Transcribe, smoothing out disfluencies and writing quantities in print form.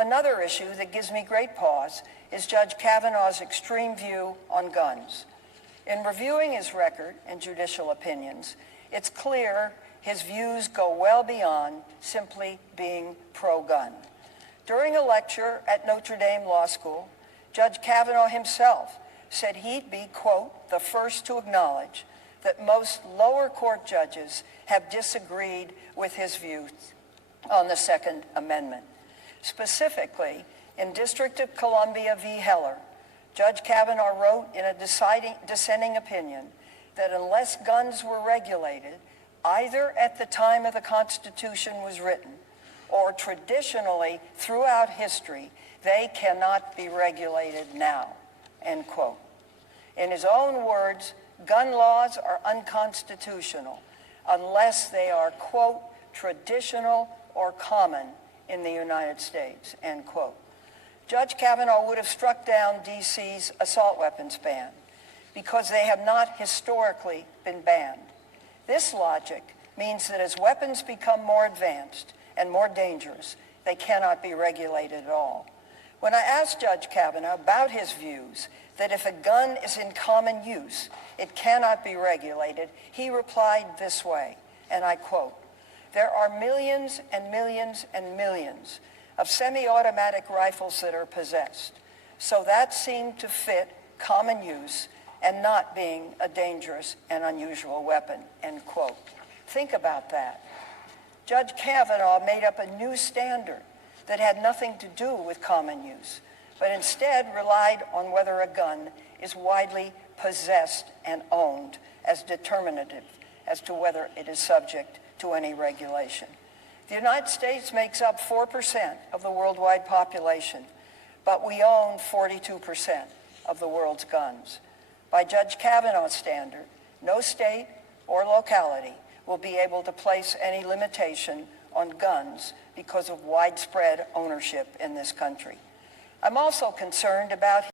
Another issue that gives me great pause is Judge Kavanagh's extreme view on guns. In reviewing his record and judicial opinions, it's clear his views go well beyond simply being pro-gun. During a lecture at Notre Dame Law School, Judge Kavanagh himself said he'd be, quote, the first to acknowledge that most lower court judges have disagreed with his views on the Second Amendment. Specifically, in District of Columbia v. Heller, Judge Kavanagh wrote in a dissenting opinion that unless guns were regulated, either at the time of the Constitution was written or traditionally throughout history, they cannot be regulated now, end quote. In his own words, gun laws are unconstitutional unless they are, quote, traditional or common in the United States, end quote. Judge Kavanagh would have struck down D.C.'s assault weapons ban because they have not historically been banned. This logic means that as weapons become more advanced and more dangerous, they cannot be regulated at all. When I asked Judge Kavanagh about his views that if a gun is in common use, it cannot be regulated, he replied this way, and I quote, "There are millions and millions and millions of semi-automatic rifles that are possessed, so that seemed to fit common use and not being a dangerous and unusual weapon," end quote. Think about that. Judge Kavanagh made up a new standard that had nothing to do with common use, but instead relied on whether a gun is widely possessed and owned as determinative as to whether it is subject to any regulation. The United States makes up 4% of the worldwide population, but we own 42% of the world's guns. By Judge Kavanagh's standard, no state or locality will be able to place any limitation on guns because of widespread ownership in this country. I'm also concerned about